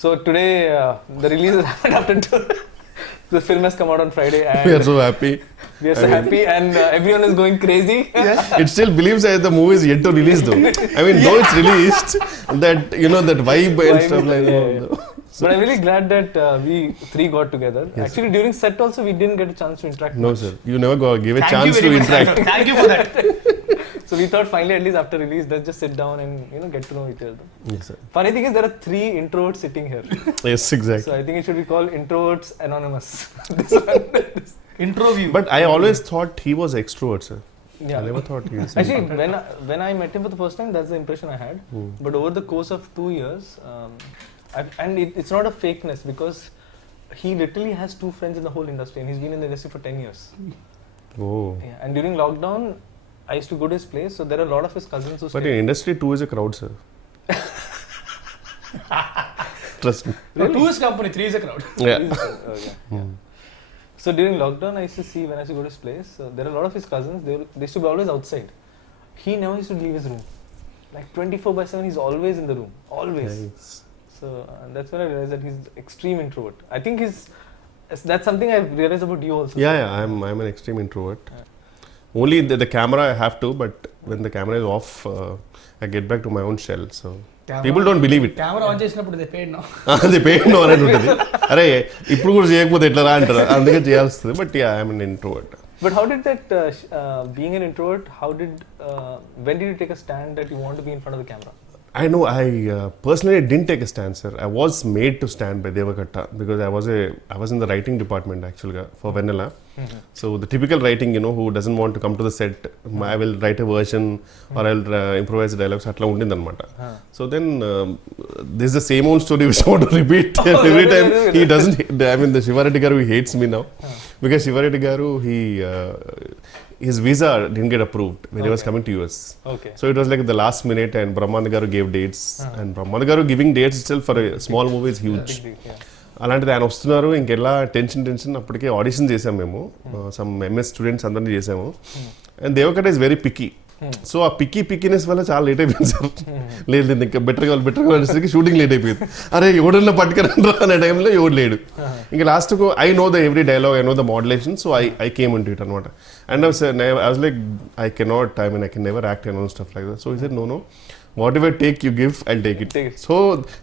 So today the release has happened after the film has come out on Friday, and We are so happy. we are so happy, and everyone is going crazy. It still believes that the movie is yet to release though. I mean, though it's released, that that vibe and stuff like that. But I'm really glad that we three got together. Actually, during set also we didn't get a chance to interact. No much. sir, you never give a Thank chance you to very much. interact. Thank you for that. So we thought finally, at least after release, let's just sit down and get to know each other. Yes sir. Funny thing is, there are 3 introverts sitting here. Yes, exactly. So I think it should be called Introverts Anonymous. This one. Intro view. But I always thought he was extrovert, sir. Yeah. I never thought he was. Actually, when I met him for the first time, that's the impression I had. But over the course of 2 years, it's not a fakeness, because he literally has 2 friends in the whole industry, and he's been in the industry for 10 years. Oh. Yeah, and during lockdown, I used to go to his place, so there are a lot of his cousins who But stay. in industry, 2 is a crowd, sir. Trust me. No, 2 is company, 3 is a crowd. Yeah. Yeah. So during lockdown, I used to see when I used to go to his place, there are a lot of his cousins, they used to be always outside. He never used to leave his room. Like 24/7, he's always in the room. Always. Nice. So that's when I realized that he's extreme introvert. I think that's something I've realized about you also. Yeah. I'm an extreme introvert. Only the camera I have to, but when the camera is off, I get back to my own shell. So people don't believe it. Camera on చేసినప్పుడు they paid no. అది pain అనేది ఉంటుంది. అరే ఇప్పుడు కూడా చేయకపోతే ఎట్లా రా అంటారు, అందుకే చేయాల్సింది. But I'm an introvert. But how did that, being an introvert, when did you take a stand that you want to be in front of the camera? I know. I personally didn't take a stand, sir. I was made to stand by Devakatta because I was in the writing department actually for Vennela. So the typical writing, who doesn't want to come to the set, I will write a version or I'll improvise the dialogues. Atla undindi anamata. So then this is the same old story which I want to repeat every time. He doesn't. I mean, the Shivareddy garu, he hates me now because Shivareddy garu, his visa didn't get approved when he was coming to US. Okay. So it was like the last minute, and Brahmanand garu gave dates, and Brahmanand garu giving dates itself for a small movie is huge. Big, yeah. అలాంటిది ఆయన వస్తున్నారు, ఇంకెలా tension. అప్పటికే audition చేసాము మేము, some MS students అందరినీ చేసాము. And Deva Katta is very picky. So ఆ పిక్కీనెస్ వల్ల చాలా లేట్ అయిపోయింది సార్. లేదు ఇంకా బెటర్ కావాలి షూటింగ్ లేట్ అయిపోయింది. అరే ఎవడన్నా పట్టుకురండ్రా అనే టైంలో ఎవడు లేడు. ఇంకా లాస్ట్కు I know the every dialogue, I know the modulation, so I came into it అనమాట. And I was like, I can never act and all stuff like that. So he said, no, whatever take you give, I'll take it. So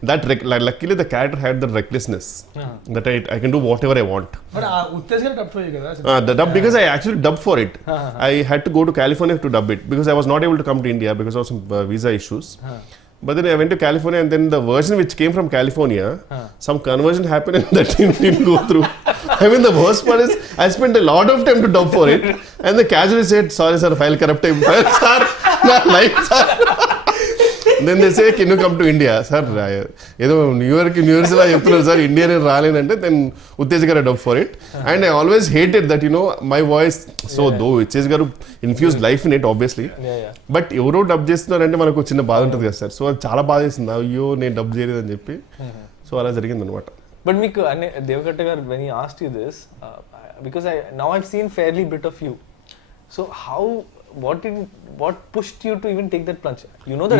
that luckily the character had the recklessness that I can do whatever I want. But Uttej garu dub for కదా. The dub, because I actually dubbed for it. I had to go to California to dub it because I was not able to come to India because of some visa issues. But then I went to California, and then the version which came from California, some conversion happened and that didn't go through. I mean, the worst part is I spent a lot of time to dub for it, and the casually said, sorry sir, file corrupt. Sir, my life, sir. Then they say, can you come to India? Sir, ఏదో new years లా చెప్తున్నారు sir, India నేను రాలేనంటే then Uttej garu dub for it. And I always hated that my voice. So though Uttej garu infuse life in it obviously, but ఎవరో dub చేస్తున్నారంటే మనకు చిన్న బాధ ఉంటుంది కదా సార్. సో అది చాలా బాధ చేసింది, అయ్యో నేను డబ్ చేయలేదని చెప్పి. సో అలా జరిగింది అనమాట. But మీకు దేవకట్ట గారు, when he asked you this, because now I've seen fairly bit of you. So what pushed you to even take that plunge? You know that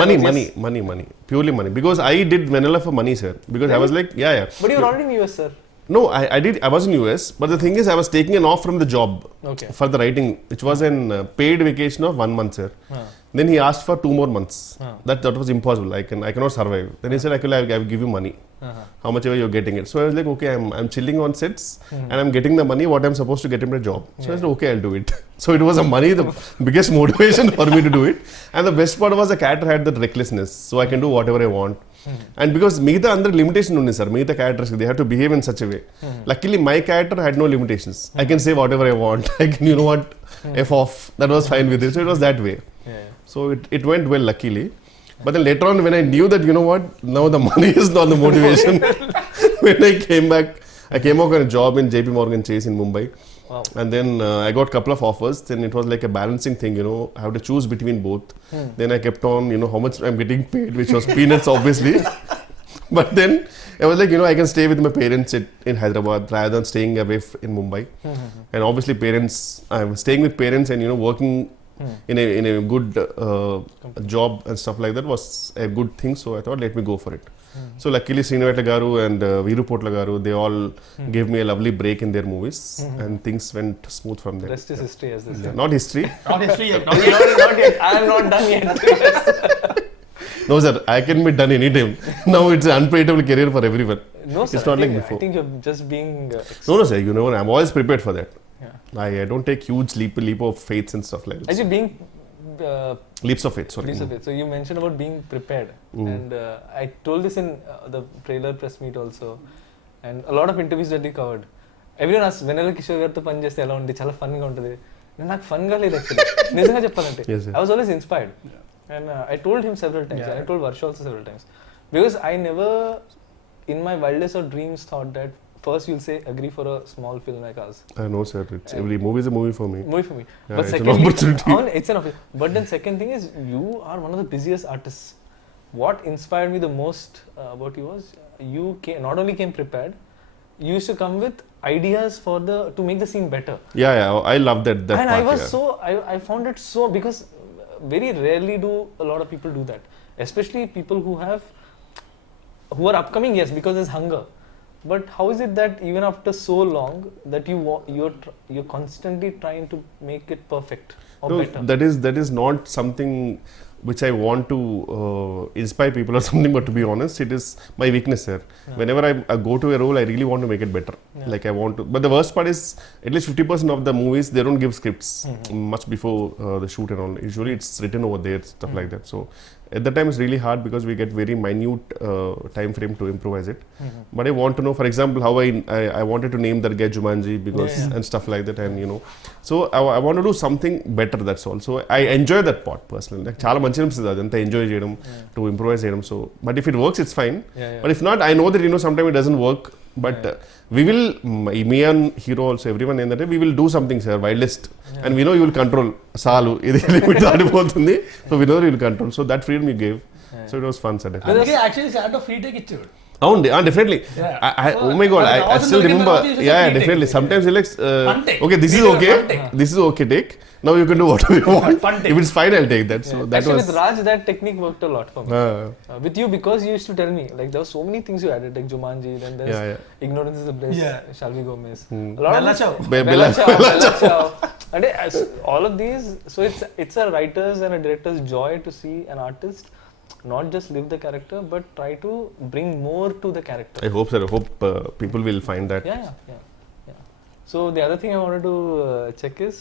money, purely money. Because I did Vennela for money, sir. Because really? I was like, yeah. But you're already in US, sir. No, I was in US, but the thing is, I was taking an off from the job for the writing, which was an paid vacation of 1 month, sir. Then he asked for 2 more months. That was impossible. I cannot survive. Then he said, I will give you money. How much ever you're getting it. So I was like, okay, I'm chilling on sets and I'm getting the money what I'm supposed to get in my job. So I said, okay, I'll do it. So it was the biggest motivation for me to do it. And the best part was the character had that recklessness. So I can do whatever I want. And because Meeta under limitation only, sir. Meeta characters, they have to behave in such a way. Luckily, my character had no limitations. I can say whatever I want. I can, F off. That was fine with it. So it was that way. So it went well, luckily. But then later on, when I knew that, now the money is not the motivation. When I came back, I came out on a job in JP Morgan Chase in Mumbai. Wow. And then I got a couple of offers. Then it was like a balancing thing, I have to choose between both. Then I kept on, how much I'm getting paid, which was peanuts, obviously. But then I was like, I can stay with my parents in Hyderabad rather than staying away in Mumbai. And obviously I was staying with parents and, working in a good job and stuff like that was a good thing. So I thought, let me go for it. So luckily Srinivata garu and Veeru Potla garu, they all gave me a lovely break in their movies, and things went smooth from there. Rest is history, as they say. Not history. Not history yet. Not yet. I am not done yet. No sir, I can be done anytime. Now it's an unpredictable career for everyone. No, sir. It's not like before. I think you're just being. No sir, you know, I'm always prepared for that. Yeah. I don't take huge leap of faith and stuff like that. Actually, being. Leaps of faith, sorry. Leaps of faith. So you mentioned about being prepared, and I told this in the trailer press meet also, and a lot of interviews that we covered. Everyone asked, Vennela Kishore గారితో పని చేస్తే ఎలా ఉంది, చాలా ఫన్గా ఉంటుంది. నాకు ఫన్గా లేదు actually, నిజంగా చెప్పాలంటే. I was always inspired, and I told him several times. I told Varsha also several times, because I never, in my wildest of dreams, thought that first you'll say agree for a small film like us. I know sir, it's every movie is a movie for me. Movie for me. Yeah, But it's secondly, an opportunity. It's an opportunity. But then second thing is, you are one of the busiest artists. What inspired me the most about you was, you not only came prepared, you used to come with ideas for to make the scene better. Yeah, I love that And part. I was I found it so, because very rarely do a lot of people do that. Especially people who are upcoming, yes, because there's hunger. But how is it that even after so long that you're constantly trying to make it perfect or better? That is not something which I want to inspire people or something, but to be honest, it is my weakness, sir. Yeah. Whenever I go to a role, I really want to make it better. Yeah. Like I want to, but the worst part is, at least 50% of the movies, they don't give scripts much before the shoot and all. Usually it's written over there, stuff like that. So at that time it's really hard, because we get very minute time frame to improvise it. But I want to know, for example, how I wanted to name that guy Jumanji, because and stuff like that, and you know, so I want to do something better, that's all. So I enjoy that part personally. Like chaala manchi anisthadi adantha enjoy cheyadam, to improvise cheyadam. So but if it works, it's fine. But if not, I know that, you know, sometimes it doesn't work, but we will, me and hero also, everyone in that, we will do something, sir, wildest, and we know you will control salu idi limit daadipotundi, so we know you will control. So that freedom you gave, so it was fun, sir. అందుకే actually sir free take ఇచ్చాడు. Definitely. Yeah. Oh my god, I still remember. Yeah, definitely. Sometimes Alex, okay, this is okay. This is okay, take. Now you can do whatever you want. If it's fine, I'll take that. So that actually, was. with Raj, that technique worked a lot for me. With you, because you used to tell me, like, there were so many things you added, like Jumanji, then there's Ignorance is the Bliss, Shall We Go Miss. A lot Bella of Ciao. Bella Ciao. And all of these, so it's a writer's and a director's joy to see an artist not just live the character, but try to bring more to the character. I hope, sir. I hope people will find that. Yeah. So the other thing I wanted to check is,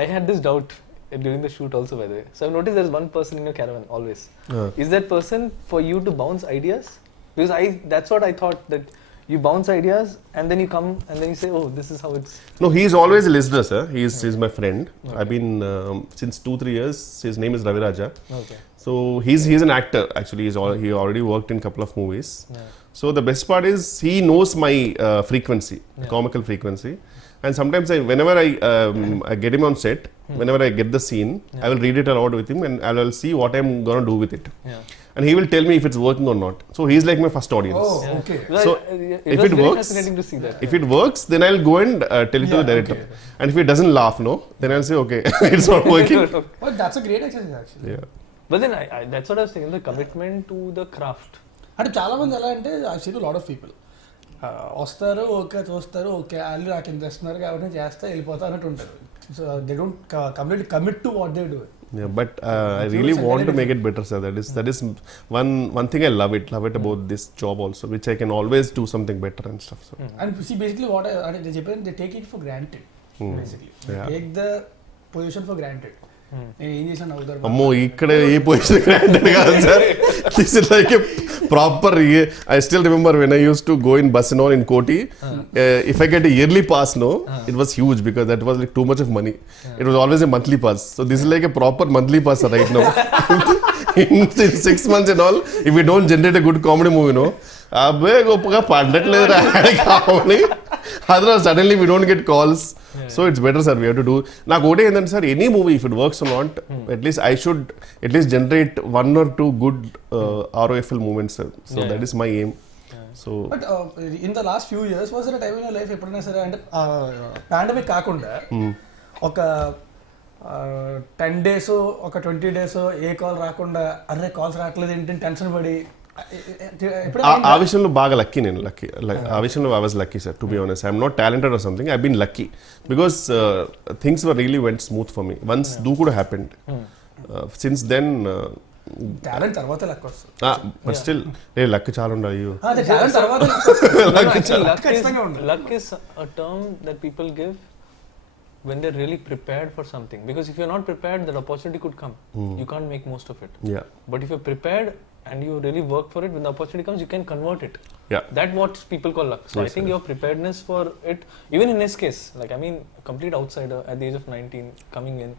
I had this doubt during the shoot also, by the way. So I've noticed there's one person in your caravan always. Is that person for you to bounce ideas? Because that's what I thought, that you bounce ideas and then you come and then you say, oh, this is how it's. No, he's always a listener, sir. He's my friend. Okay. I've been since 2-3 years. His name is Ravi Raja. Okay. So he's an actor actually. He already worked in a couple of movies. So the best part is, he knows my frequency, comical frequency. And sometimes whenever I get him on set, whenever I get the scene, I will read it aloud with him, and I will see what I'm gonna do with it. And he will tell me if it's working or not. So he's like my first audience. Oh, okay. So if it works, fascinating to see that. If it works, then I'll go and tell it to the director. Okay. And if he doesn't laugh, no, then I'll say, okay, it's not working. Well, that's a great exercise actually. Yeah. But then that's what I was saying, the commitment to the craft. అంటే చాలా మంది ఎలా అంటే, I seen lot of people వస్తారు, okay చూస్తారు, okay వాళ్ళు నాకు ఇంత ఇస్తున్నారు కాబట్టి చేస్తే వెళ్ళిపోతా అన్నట్టు ఉంటారు. So they don't completely commit to what they do. Yeah, but I really want to make it better, sir. That is one thing I love it about this job also, which I can always do something better and stuff. So. And see, basically what they చెప్పారు, they take it for granted. Basically, take the position for granted. నేను ఏం చేశాను అవుతారు. అమ్మో, ఇక్కడ ఏ position granted కాదు sir. This is like a proper. I still remember when I used to go in bus and all in Koti. If I get a yearly pass, no, it was huge, because that was like too much of money. It was always a monthly pass. So this is like a proper monthly pass right now. In 6 months and all, if we don't generate a good comedy movie, no, అబ్బే గొప్పగా పండట్లేదు కావాలి. Otherwise suddenly we don't get calls. So it's better, sir, we have to do. నాకు ఒకటే ఏంటంటే sir, any movie if it works or not, at least I should at least generate 1 or 2 good ROFL moments, sir. So that is my aim. So but in the last few years, was there a time in your life ఎప్పుడైనా సరే, అంటే pandemic కాకుండా ఒక 10 days ఒక 20 days ఏ call రాకుండా, అరే calls రావట్లేదు ఏంటి టెన్షన్ పడి ఆ విషయంలో బాగా లక్కీ నేను ఆ విషయంలో I was lucky sir to be honest I'm not talented or something I been lucky because things were really went smooth for me once do కూడా హ్యాపెండ్ సిన్స్ దెన్ టాలెంట్ తర్వాత luck వస్తుంది but still luck చాలా ఉండాలి talent తర్వాత luck is a term that people give when they're really prepared for something, because if you're not prepared, that opportunity could come. You can't make most of it. Yeah. But if you're prepared and you really work for it, when the opportunity comes, you can convert it. Yeah. That's what people call luck. So Yes, I think your preparedness for it, even in his case, like I mean, a complete outsider at the age of 19, coming in,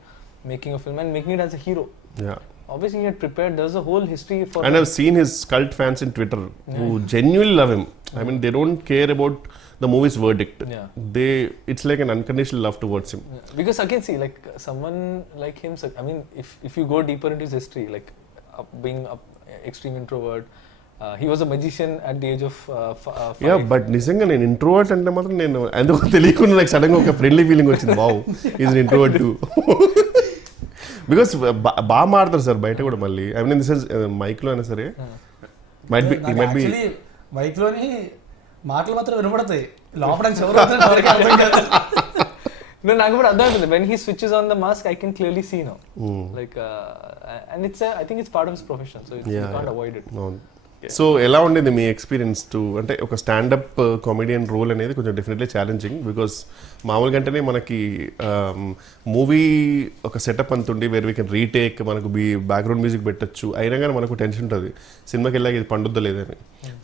making a film and making it as a hero. Yeah. Obviously he had prepared. There's a whole history for and I've seen his cult fans in Twitter who genuinely love him. I mean, they don't care about the movie's verdict. It's like an unconditional love towards him. Because again, see, like someone like him, I mean, if you go deeper into his history, like being an extreme introvert, he was a magician at the age of 5. Yeah, but నిజంగా నేను introvert అంటే మాత్రం నేను ఎందుకో తెలియకుండా నాకు సడన్గా ఒక ఫ్రెండ్లీ ఫీలింగ్ వచ్చింది. Wow, is an introvert too. Because బాగా మాడతారు సార్ బయట కూడా మళ్ళీ. I mean this is mic లో అయినా సరే మైట్ బి మైక్ లోని మాటలు మాత్రం వినపడతాయి, లోపల అర్థం కాదు. No, నాకు కూడా అర్థం అవుతుంది. When he switches on the mask, I can clearly see now. Like, and I think it's part of his profession, so you can't avoid it. No. So ఎలా ఉండేది మీ ఎక్స్పీరియన్స్ టు అంటే ఒక స్టాండప్ కామెడియన్ రోల్ అనేది కొంచెం definitely challenging because మామూలుగా అంటేనే మనకి movie ఒక సెటప్ అంతుండి వేర్ వీ కెన్ రీటేక్ మనకు బ్యాక్గ్రౌండ్ మ్యూజిక్ పెట్టచ్చు అయినా కానీ మనకు టెన్షన్ ఉంటుంది సినిమాకి వెళ్ళాక ఇది పండుద్దా లేదని.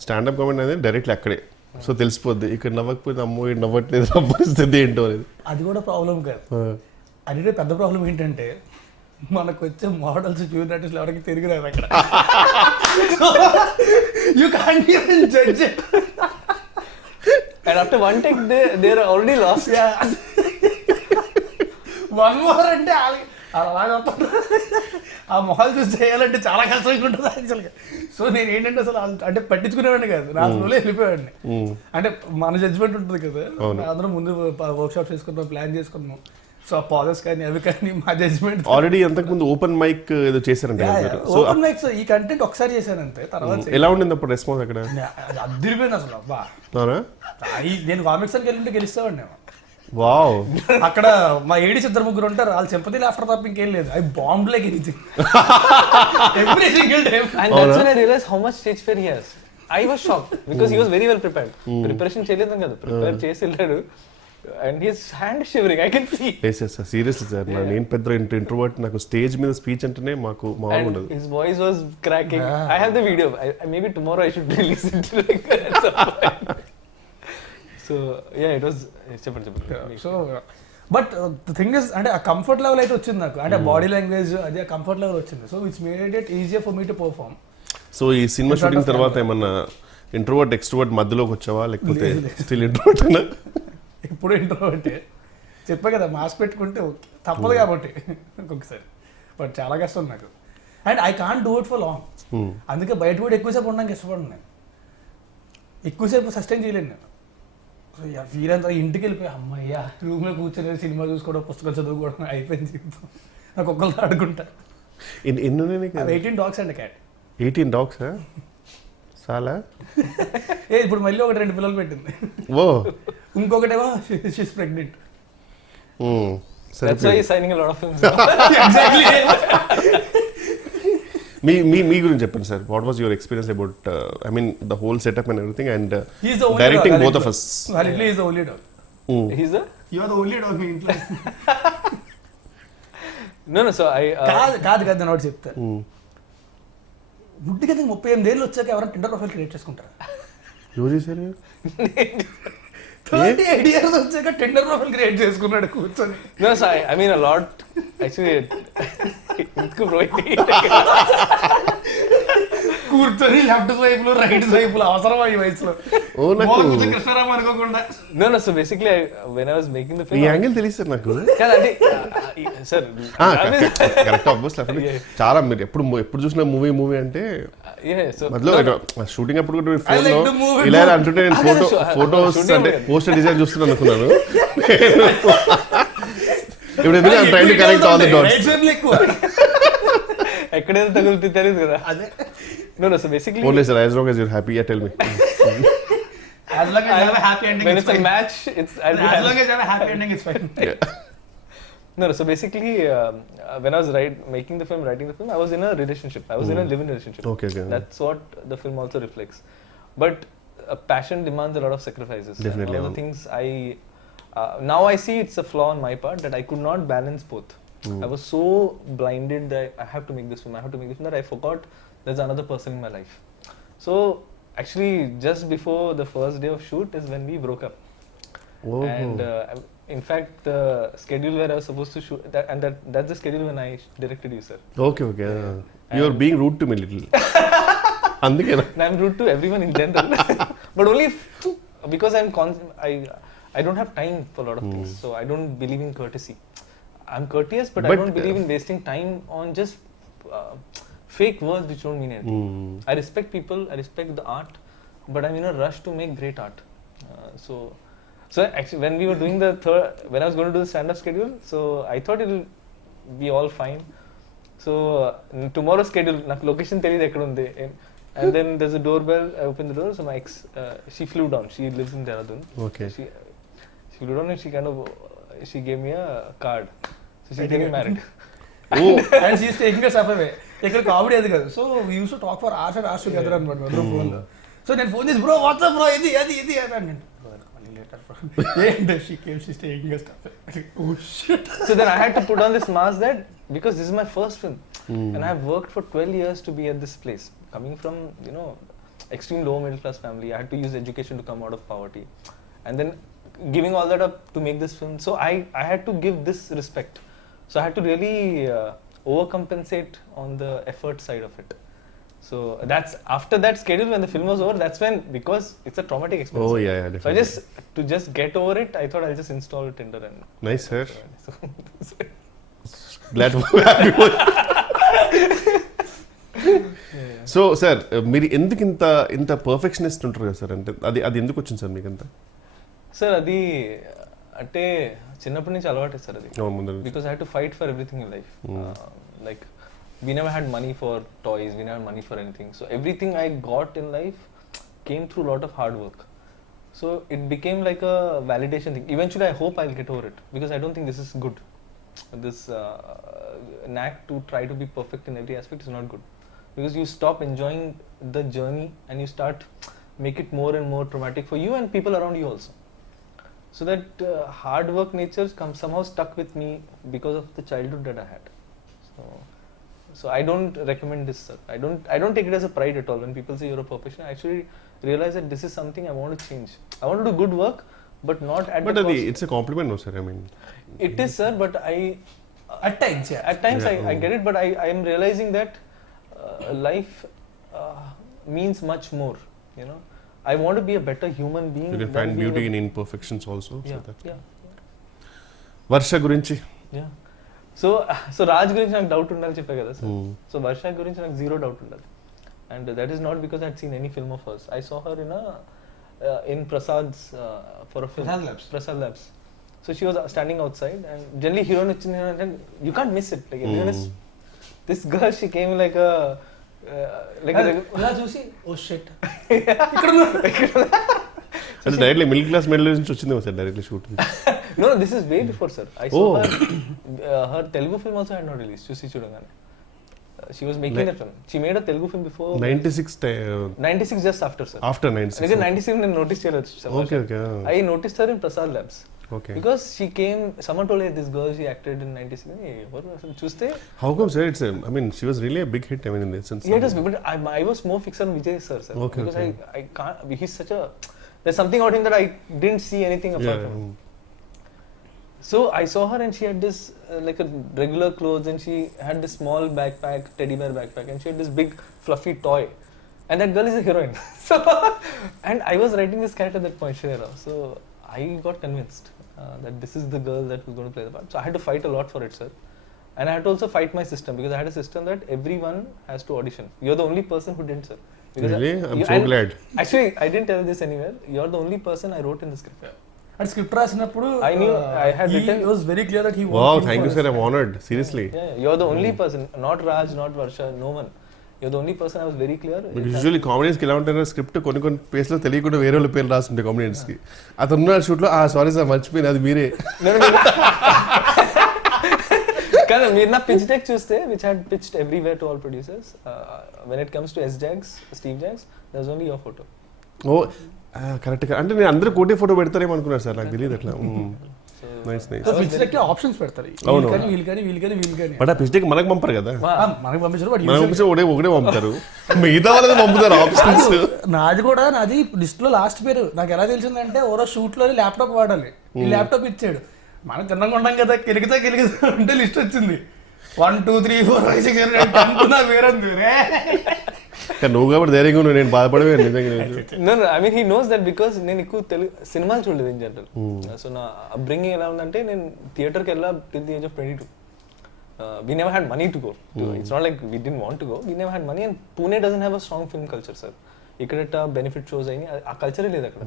స్టాండప్ కామెడీ అనేది డైరెక్ట్లీ అక్కడే సో తెలిసిపోద్ది ఇక్కడ నవ్వకపోతే అమ్మో నవ్వట్లేదు పరిస్థితి ఏంటో అనేది. అది కూడా ప్రాబ్లం కాదు, అది పెద్ద ప్రాబ్లం ఏంటంటే మనకు వచ్చే మోడల్స్ ప్యూర్ ఆర్టిస్టులు ఎవరికి తిరిగి రాదు అక్కడ. You can't even judge it. And after one take, they're already lost. Yeah. One more అంటే అలాగే ఆ మొహాలు చూసి చేయాలంటే చాలా కష్టంగా ఉంటుంది యాక్చువల్గా. సో నేను ఏంటంటే అసలు అంటే పట్టించుకునేవాడిని కాదు, నా ఫ్లోలో వెళ్ళిపోయాడిని. అంటే మన జడ్జ్మెంట్ ఉంటుంది కదా, అందరం ముందు వర్క్ షాప్ చేసుకున్నాం, ప్లాన్ చేసుకున్నాం. సో ఆ పాజెస్ కానీ అవి కానీ మా జడ్జ్మెంట్. ఆల్రెడీ అంతకు ముందు ఓపెన్ మైక్ ఏదో చేశారంటే ఓపెన్ మైక్స్ ఈ కంటెంట్ ఒకసారి చేశానంతే. తర్వాత ఎలా ఉండింది అప్పుడు రెస్పాన్స్ అక్కడ? అదిరిపోయింది అసలు. అబ్బా, నేను కామిక్స్ అని వెళ్ళింటే గెలుస్తామండి. వావ్, అక్కడ మా ఏడీస్ 2-3 ఉంటారు, వాళ్ళు సింపతి లాఫ్టర్ తప్ప ఇంకేం లేదు. అవి బాంబ్ లైక్ ఇది every single time. And that's when I realized how much stage fear he has. I was shocked because he was very well prepared. Preparation చేయలేదు కదా, ప్రిపేర్ చేసి వెళ్ళాడు. And his hand shivering, I can see. Yes, yes, seriously sir. నేను పెద్ద introvert, నాకు stage మీద speech అంటేనే మాకు మామూలు ఉండదు. His voice was cracking. I have the video. Maybe tomorrow I should release it like at some point. So yeah, it was చెప్పండి. So but the thing is, అంటే ఆ కంఫర్ట్ లెవెల్ అయితే వచ్చింది నాకు, అంటే బాడీ లాంగ్వేజ్ అదే comfort level వచ్చింది. So which made it easier for me to perform. So ఈ సినిమా షూటింగ్ తర్వాత ఏమన్నా ఇంట్రోవర్ట్ ఎక్స్ట్రోవర్ట్ మధ్యలోకి వచ్చావా లేకపోతే స్టిల్ ఇంట్రోవర్ట్ అన్నా? ఇప్పుడు ఇంట్రోవర్టే చెప్పా కదా, మాస్క్ పెట్టుకుంటే తప్పదు కాబట్టి ఒక్కొక్కసారి. బట్ చాలా కష్టం నాకు, and I can't do it for long. అందుకే బయట కూడా ఎక్కువసేపు ఉండడానికి ఇష్టపడను నేను, ఎక్కువసేపు సస్టైన్ చేయలేను నేను. సో వీరంతా ఇంటికి వెళ్ళిపోయి అమ్మయ్య రూమ్లో కూర్చొని సినిమా చూసుకోవడం, పుస్తకాలు చదువుకోవడం అయిపోయింది జీవితం. నాకు ఒక్కరితో ఆడుకుంటా. 18 dogs అండ్ క్యాట్. 18 dogs చాలా. ఇప్పుడు మళ్ళీ 2 పిల్లలు పెట్టింది. ఓ, ఇంకొకటేమో she's pregnant. That's why he's signing a lot of films. Exactly. మీ గురించి చెప్పండి sir. What was your experience about I mean the whole setup and everything and directing both of us? Literally he's the only dog. He's the? You are the only dog in ఇంట్లో. No, so I కాదు నేను ఒకటి చెప్తా. ముట్టిగా 38 ఏళ్ళు వచ్చాక ఎవరైనా Tinder profile create చేసుకుంటారా? ఎవరు చేశారు? 38 years వచ్చాక టిండర్ ప్రొఫైల్ క్రియేట్ చేసుకున్నాడు కూర్చొని. No, so I mean a lot actually. కూర్చొని లెఫ్ట్ స్వైప్ లో రైట్ స్వైప్ లో అవసరమా ఈ వయసులో? కృష్ణారామ అనుకోకుండా. No, so basically when I was making the film, ఈ యాంగిల్ తెలుసు సార్ నాకు. కాదండి సార్, కరెక్ట్ ఆబ్వియస్లీ. చాలా మీరు ఎప్పుడు చూసిన మూవీ అంటే మధ్యలో షూటింగ్ అప్పుడు కూడా ఫోన్ లో ఇలా అంటుంటే నేను ఫోటోస్ అంటే పోస్టర్ డిజైన్ చూస్తున్నాను అనుకున్నాను. ఇప్పుడు ఎందుకు I'm trying to connect all the dots. ఎక్కువ ఎక్కడైనా తగులుతుంది తెలియదు కదా. అదే No, so basically, Only sir, as long as you're happy, yeah, tell me. As long as you have a happy ending, when it's it's a fine. match, I'll be As happy. long as you have a happy ending, it's fine. No, so basically, when I was writing the film, I was in a relationship. I was in a live-in relationship. Okay. That's what the film also reflects. But passion demands a lot of sacrifices. Definitely. And one of the things now I see it's a flaw on my part that I could not balance both. I was so blinded that I have to make this film, that I forgot there's another person in my life. So actually, just before the first day of shoot is when we broke up. Oh. And in fact, the schedule where I was supposed to shoot, that's the schedule when I directed you, sir. Okay. You're being rude to me little. Andukena. And I'm rude to everyone in general, but only because I don't have time for a lot of things. So I don't believe in courtesy. I'm courteous, but I don't believe in wasting time on just fake words which don't mean anything. I respect people, I respect the art, but I'm in a rush to make great art. So actually, when we were doing when I was going to do the stand-up schedule, so I thought it'll be all fine. So tomorrow's schedule, నాకు location తెలియదు ఎక్కడ ఉంది. And then there's a doorbell. I opened the door. So my ex, she flew down. She lives in Dehradun. Okay. She flew down and she gave me a card. So she's getting married. Oh. And she's taking us up away. ఇక్కడ comedy అది కదా. So we use to talk for hours and hours together అనమాట మన ఫోన్లో. So నేను phone చేసి bro WhatsApp bro ఇది అని she came, she's taking us stuff. Oh shit. So then I had to put on this mask that because this is my first film and I have worked for 12 years to be at this place. Coming from, extreme low middle class family, I had to use education to come out of poverty. And then giving all that up to make this film. So I had to give this respect. So I had to really overcompensate on the effort side of it. So that's after that schedule when the film was over, that's when, because it's a traumatic experience. Oh yeah, definitely. So to just get over it, I thought I'll just install Tinder and Nice, sir. so, Glad to have you. So sir మీరు ఎందుకు ఇంత perfectionist ఉంటారు కదా sir, అంటే అది ఎందుకు వచ్చింది sir మీకు అంత? సార్ అది అంటే చిన్నప్పటి నుంచి అలవాటే సార్ అది. Because I had to fight for everything in life. Like we never had money for toys, we never had money for anything. So everything I got in life came through a lot of hard work. So it became like a validation thing. Eventually I hope I'll get over it because I don't think this is good. This knack to try to be perfect in every aspect is not good. Because you stop enjoying the journey and you start make it more and more traumatic for you and people around you also. So that hard work nature somehow stuck with me because of the childhood that I had. So I don't recommend this, sir. I don't take it as a pride at all. When people say you're a perfectionist, I actually realize that this is something I want to change. I want to do good work, but not at the cost. It's a compliment, no sir. I mean, it is, sir. But at times, I get it. But I am realizing that life means much more. I want to be a better human being. You can find beauty in imperfections also. Yeah. Varsha gurinchi. Yeah. So Raj గురించి నాకు doubt ఉండాలి చెప్పా కదా sir. So Varsha గురించి నాకు zero doubt ఉండదు. And that is not because I had seen any film of hers. I saw her in Prasad's for a film, Prasad labs. So she was standing outside and generally heroine వచ్చింది అంటే you can't miss it. Like this girl she came like ఇలా చూసి oh shit అంటే directly middle class medal నుంచి వచ్చింది sir directly shoot. No, this is way before, sir. I saw her Telugu film also had not released. Chusi Chudangane. She was making that film. She made a Telugu film before 96 just after, sir. After 96. Again 96 I noticed her. Okay. I noticed her in Prasad Labs. Okay. Because she came, someone told her this girl she acted in 96. Hey, what was it? Chuste? How come, sir? I mean, she was really a big hit. I mean, in this sense. Yeah, it was, but I was more fixed on Vijay sir. Okay. Because I can't. He's such a. There's something about him that I didn't see anything apart from him. So I saw her and she had this like a regular clothes and she had this small backpack, teddy bear backpack, and she had this big fluffy toy. And that girl is a heroine. So and I was writing this character at that point, Shreya. So I got convinced that this is the girl that was going to play the part. So I had to fight a lot for it, sir. And I had to also fight my system because I had a system that everyone has to audition. You're the only person who didn't, sir. Because really? I'm so glad. Actually, I didn't tell this anywhere. You're the only person I wrote in the script. And script రాసినప్పుడు I knew I had written. It was very clear that he Wow, thank you, sir. I'm honored. Seriously. Yeah, you're the only person, not Raj, not Varsha, no one. you're the only person I was very clear. Usually కామెడియన్స్కి ఎలా ఉంటారు script కొన్ని ప్లేస్లో తెలియకుండా వేరే వాళ్ళ పేర్లు రాస్తుంటాయి కామెడియన్స్కి. అతను ఉన్న షూట్లో సారీ సార్ మర్చిపోయింది అది మీరే. కానీ మీరు నా పిచ్ డెక్ చూస్తే which had pitched everywhere to all producers, when it comes to Steve Jobs there was only your photo. ఓ కరెక్ట్గా, అంటే నేను అందరూ కోటే ఫోటో పెడతారేమో అనుకున్నారు సార్, నాకు తెలియదు అట్లా. Nice nice. So pitch deck options పెడతారు, వీళ్ళు బట్ ఆ పిచ్ డెక్ మనకు పంపరు కదా, మనకి పంపించారు. మనం పంపించే ఒకటే పంపుతారు, మిగతా వాళ్ళది పంపుతారు ఆప్షన్స్. నాది లిస్ట్ లో లాస్ట్ పేరు నాకు ఎలా తెలిసిందంటే ఓరో షూట్ లో ల్యాప్టాప్ వాడాలి, ఈ ల్యాప్టాప్ ఇచ్చాడు. మనం తిన్నాం ఉంటాం కదా, కెలిగితే అంటే లిస్ట్ వచ్చింది 1 2 3 4 5 6 7 8 అనుకున్నా వేరంది. నువ్వు కాబట్టి ధైర్యంగా ఉన్నావు, నేను బాధపడవే నిజంగా. No, I mean he knows that because నేను ఎక్కువ తెలుగు సినిమాలు చూడలేదు ఇన్ జనరల్. సో నా అప్బ్రింగింగ్ ఎలా ఉందంటే నేను థియేటర్కి వెళ్ళా till the age of 22. We never had money to go. It's not like we didn't want to go. We never had money, and Pune doesn't have a strong film culture, sir. ఇక్కడ benefit shows అయినాయి, ఆ కల్చరే లేదు అక్కడ.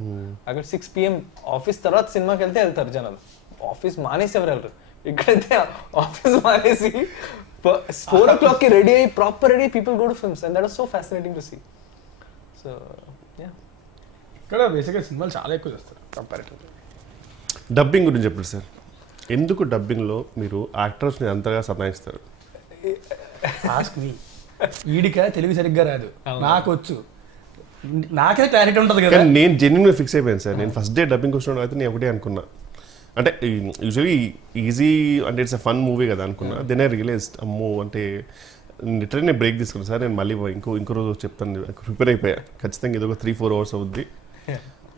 అక్కడ 6 PM office తర్వాత సినిమాకి వెళ్తారు జనాలు, ఆఫీస్ మానేసి ఎవరు వెళ్ళరు. ఇక్కడైతే ఆఫీస్ మానేసి 4 o'clock కి రెడీ అయ్యి proper ready people go to films, and that was so fascinating to see. So yeah, ఇక్కడ బేసిక్గా సినిమాలు చాలా ఎక్కువ చేస్తారు కంపారిటివ్లీ. డబ్బింగ్ గురించి చెప్పండి సార్, ఎందుకు డబ్బింగ్లో మీరు యాక్టర్స్ని అంతగా సతాయిస్తారు? Ask me. ఈడిక తెలుగు సరిగ్గా రాదు, నాకు వచ్చు, నాకే క్లారిటీ ఉంటుంది కదా. నేను జెన్యున్గా ఫిక్స్ అయిపోయాను సార్, నేను ఫస్ట్ డే డబ్బింగ్ వచ్చిన అయితే నేను ఒకటే అనుకున్నా, అంటే యూజువలీ ఈజీ అంటే ఇట్స్ అ ఫన్ మూవీ కదా అనుకున్నా. దెన్ ఐ రియలైజ్డ్ అమ్మో అంటే లిటరల్లీ నేను బ్రేక్ తీసుకున్నాను సార్, నేను మళ్ళీ ఇంకో రోజు చెప్తాను, ప్రిపేర్ అయిపోయా ఖచ్చితంగా. ఇది ఒక 3-4 hours అవుద్ది,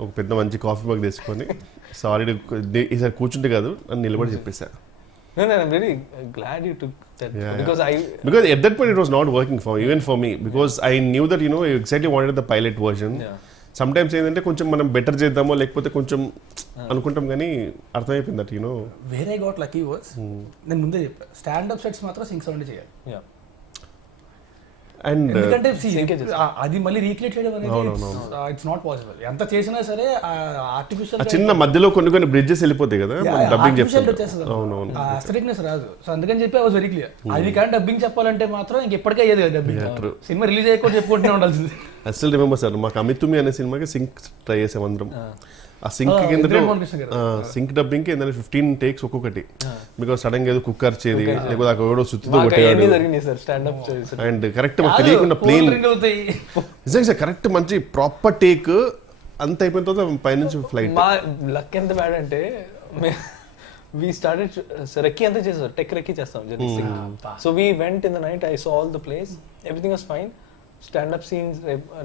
ఒక పెద్ద మంచి కాఫీ మగ్ తీసుకొని సారీ ఈసారి కూర్చుంటే కాదు అని నిలబడి చెప్పేసా. No, I'm really glad you took that, because at that point it was not working even for me, because I knew that I exactly wanted the pilot version. Sometimes ఏంటంటే కొంచెం మనం better చేద్దామో లేకపోతే కొంచెం అనుకుంటాం, కానీ అర్థమైపోయింది దట్ వేరే got lucky was. నేను ముందే చెప్పా స్టాండప్ సెట్స్ మాత్రం సింక్ సౌండ్ చేయాలి, అండ్ ఎందుకంటే అది మళ్ళీ రీక్రియేట్ చేయడం అనేది ఇట్స్ నాట్ పాసిబుల్. ఎంత చేసినా సరే ఆర్టిఫిషియల్ చిన్న మధ్యలో కొన్ని బ్రిడ్జెస్ వెళ్ళిపోతాయి కదా, డబ్బింగ్ చెప్తారు, అస్థెటిక్నెస్ రాదు. సో అందుకని చెప్పి ఐ వాస్ వెరీ క్లియర్, అది కానీ డబ్బింగ్ చెప్పాలంటే మాత్రం ఇంకెప్పటికే అయ్యేది కదా డబ్బింగ్. సినిమా రిలీజ్ అయ్యకుండా చెప్పుకుంటూనే ఉండాల్సింది. అసలు రిమెంబర్ సార్, మాకు అమితుమి అనే సినిమాకి సింక్ ట్రై చేసాం అందరం. ఆ సింక్ కింద సింక్ డబ్బింగ్ కి 15 takes ఒక్కొక్కటి, బికాస్ సడన్ గా ఏదో కుక్కర్ చేది లేకపోతే అక్కడ ఎవడో సుత్తితో కొట్టేవాడు, అండ్ కరెక్ట్ మాకు తెలియకుండా ప్లేన్ నిజంగా సార్ కరెక్ట్ మంచి ప్రాపర్ టేక్ అంత అయిపోయిన తర్వాత పైనుంచి ఫ్లైట్. మా లక్ ఎంత బ్యాడ్ అంటే we started రెక్కి అంతా చేసాం, టెక్ రెక్కి చేస్తాం journey. So we went in the night, I saw all the place, everything was fine, stand up scenes,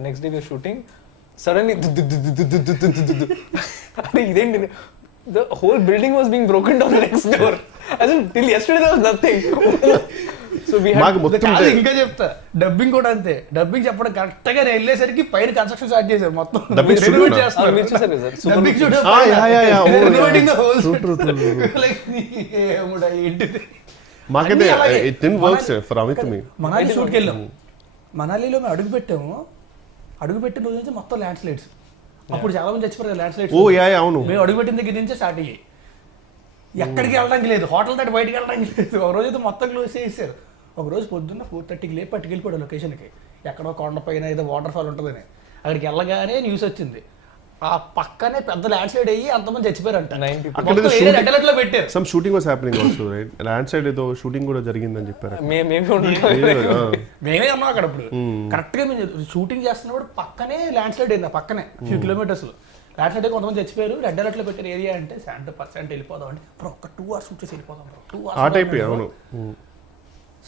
next day we were shooting, suddenly idendi the whole building was being broken down next door, as in till yesterday there was nothing. So we had ఇంకా చెప్తా dubbing కూడా అంతే, dubbing చెప్పడం correct గా వెళ్ళేసరికి పైన construction start చేశారు మొత్తం. మనాలి షూట్కి వెళ్ళాం, మనాలిలో మేము అడుగుపెట్టిన రోజు నుంచి మొత్తం ల్యాండ్ స్లైడ్స్. అప్పుడు చాలా మంది చచ్చిపోయారు ల్యాండ్ స్లైడ్స్. అవును, మేము అడుగుపెట్టిన దగ్గర నుంచే స్టార్ట్ అయ్యాయి, ఎక్కడికి వెళ్ళడానికి లేదు, హోటల్ దాటి బయటికి వెళ్ళడానికి లేదు. ఒక రోజు అయితే మొత్తం క్లోజ్ చేసేసారు. ఒక రోజు పొద్దున్న 4:30కి లేపి పట్టుకెళ్ళిపోయాడు లొకేషన్కి, ఎక్కడో కొండ పైన ఏదో వాటర్ ఫాల్ ఉంటుందని. అక్కడికి వెళ్ళగానే న్యూస్ వచ్చింది, ఆ పక్కనే పెద్ద ల్యాండ్ స్లైడ్ అయ్యి అంతమంది చచ్చిపోయారంట. పెట్టారు. Some shooting was happening also, right? Land slide ఏదో షూటింగ్ కూడా జరిగిందని చెప్పారు. మేమే ఉన్నాం అక్కడ. అప్పుడు కరెక్ట్ గా మేము షూటింగ్ చేస్తున్నప్పుడు పక్కనే ల్యాండ్ స్లైడ్ అయింది, పక్కనే ఫ్యూ కిలోమీటర్స్ ల్యాండ్ స్లైడ్. కొంతమంది చచ్చిపోయారు. రెడ్ అలర్ట్ లో పెట్టారు ఏరియా అంటే 70% వెళ్ళిపోదాం అంటే ఒక 2 hours షూట్ చేసి వెళ్ళిపోదాం. 2 hours అవును.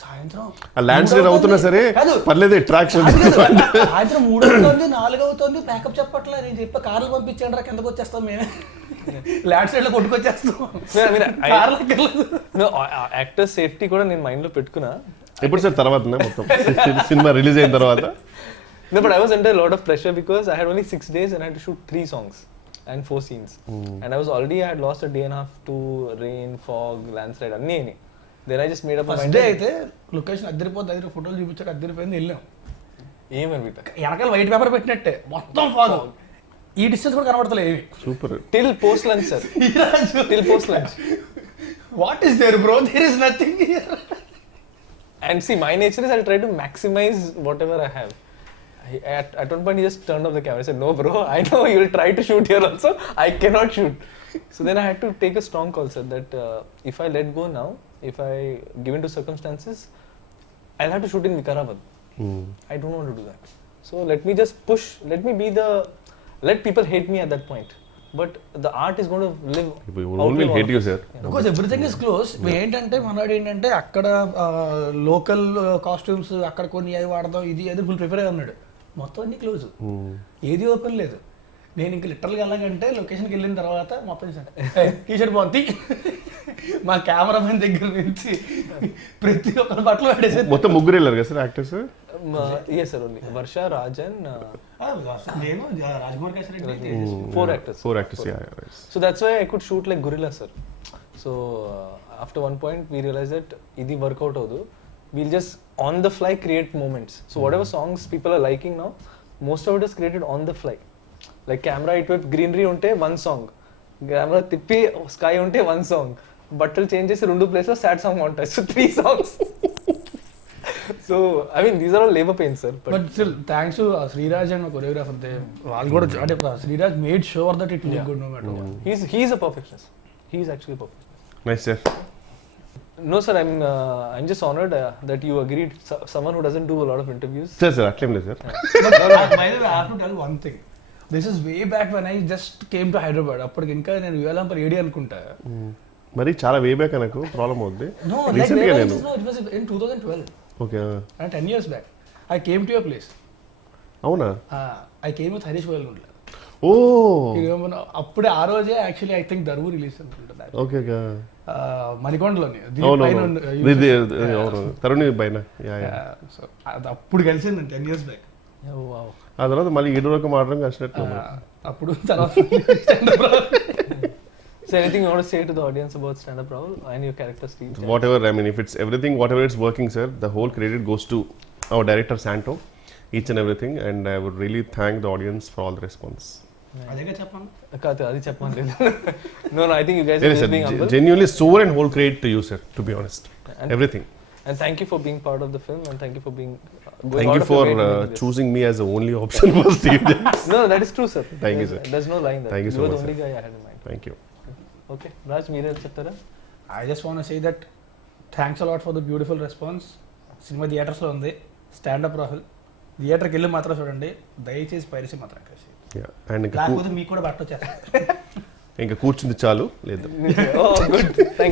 సాయంత్రం ల్యాండ్ స్లైడ్ అవుతున్నా సరే పర్లేదు, అట్రాక్షన్. సాయంత్రం 3 అవుతుంది 4 అవుతుంది, ప్యాకప్ చెప్పట్లే. నేను చెప్పా కార్లు పంపించండి రా, కిందకు వచ్చేస్తాం మేమే, ల్యాండ్ స్లైడ్ లో కొట్టుకొచ్చేస్తాం. యాక్టర్ సేఫ్టీ కూడా నేను మైండ్ లో పెట్టుకున్నా. ఎప్పుడు సార్ తర్వాత మొత్తం సినిమా రిలీజ్ అయిన తర్వాత? No, but I was under a lot of pressure because I had only 6 days and I had to shoot 3 songs and 4 scenes. And I had lost a day and a half to rain, fog, landslide, anni. Then I just made up my mind. First day అయితే location అద్దరిపోద్ది, దగ్గర ఫోటోలు చూపించాక అద్దరిపోయింది, వెళ్ళాం. ఏమని వెనకాల white paper పెట్టినట్టే మొత్తం fog, ఈ distance కూడా కనబడతలేదు ఏమి. Super. Till post lunch, sir. Till post lunch. What is there, bro? There is nothing here. And see, my nature is I'll try to maximize whatever I have. At one point, he just turned off the camera. I said, "No, bro. I know you'll try to shoot here also. I cannot shoot." So then I had to take a strong call, sir. That if I let go now, if I give in to circumstances, I'll have to shoot in Vikarabad. I don't want to do that. So let me just push. Let people hate me at that point. But the art is going to live. People will hate you, sir. Because everything is close. ఏంటంటే మనవాడు ఏంటంటే అక్కడ local costumes అక్కడ కొన్ని అవి వాడదాం ఇది అది ఫుల్ ప్రిపేర్ అయి ఉన్నాడు. మొత్తం అన్ని క్లోజ్, ఏది ఓపెన్ లేదు. నేను ఇంక లిటరల్గా వెళ్ళాలంటే లొకేషన్కి వెళ్ళిన తర్వాత మొత్తం టీషర్ట్ బాగుంది. మా కెమెరామెన్ దగ్గర నుంచి ప్రతి ఒక్కరి బట్టలు పడేసి మొత్తం ముగ్గురు వెళ్ళారు కదా sir actors? Yes, sir. Only Varsha, Raj, and నేను Rajkumar kesari, four actors. Four actors, yeah. Right. So that's why I could shoot like gorilla, sir. So after one point we realized that idi workout avadu. We'll just on the fly create moments. So whatever songs people are liking now, most of it is created on the fly. Like camera itwip greenery unte one song, camera tippi sky unte one song, buttle changes rendu places sad song montage, so 3 songs. So I mean these are all labor pains, sir. But still thanks to Sriraj and my choreographer, they వాళ్ళు కూడా అంటే Sriraj made sure that it looked good no matter what. He's a perfectionist. He's actually a perfectionist. Nice, sir. No, sir. I'm just honored that you agreed. Someone who doesn't do a lot of interviews. Sir, అట్లేం లేదు sir. But by the way, I have to tell one thing. This is way back when I just came to Hyderabad. అప్పటికి ఇంకా నేను యూఎల్ఎంపర్ AD అనుకుంటా. మరి చాలా way back అనకు problem అవుద్ది. No, like it was in 2012. Okay. 10 years back. I came to your place. అవునా? I came with Harish Boyalgundla. ఓ అప్పుడే ఆ రోజే actually I think Daruvu release అనుకుంటా. ఓకే. మణికొండలోని తరుణి పైన. సో అప్పుడు కలిసింది 10 years back. ఆ తర్వాత మళ్ళీ ఈడు వరకు మాట్లాడడం కలిసినట్టు. అప్పుడు తర్వాత So anything you want to say to the audience about stand-up Rahul and your character Steve? Whatever, I mean, if it's everything, whatever it's working, sir, the whole credit goes to our director Santo, each and everything, and I would really thank the audience for all the response. అదేగా చెప్పాను. అది చెప్పమని. No, I think you guys are just being humble. Genuinely soul and whole credit to you, sir, to be honest. And everything. And thank you for being part of the film, and thank you for being thank you for choosing me as the only option for Steve. No, that is true, sir. Thank you, sir. There's no lying there. Thank you so much. You were the only guy I had in mind. Thank you. Okay, Raj, మీరే చెప్తారా? I just want to say that thanks a lot for the beautiful response. Cinema థియేటర్స్లో ఉంది. Stand up Rahul థియేటర్కి వెళ్ళి మాత్రం చూడండి, దయచేసి piracy మాత్రం కలిసి. లేకపోతే మీకు కూడా బట్ట వచ్చేస్తారు. ఇంకా కూర్చుంది చాలు లేదు. Oh, good. Thank you.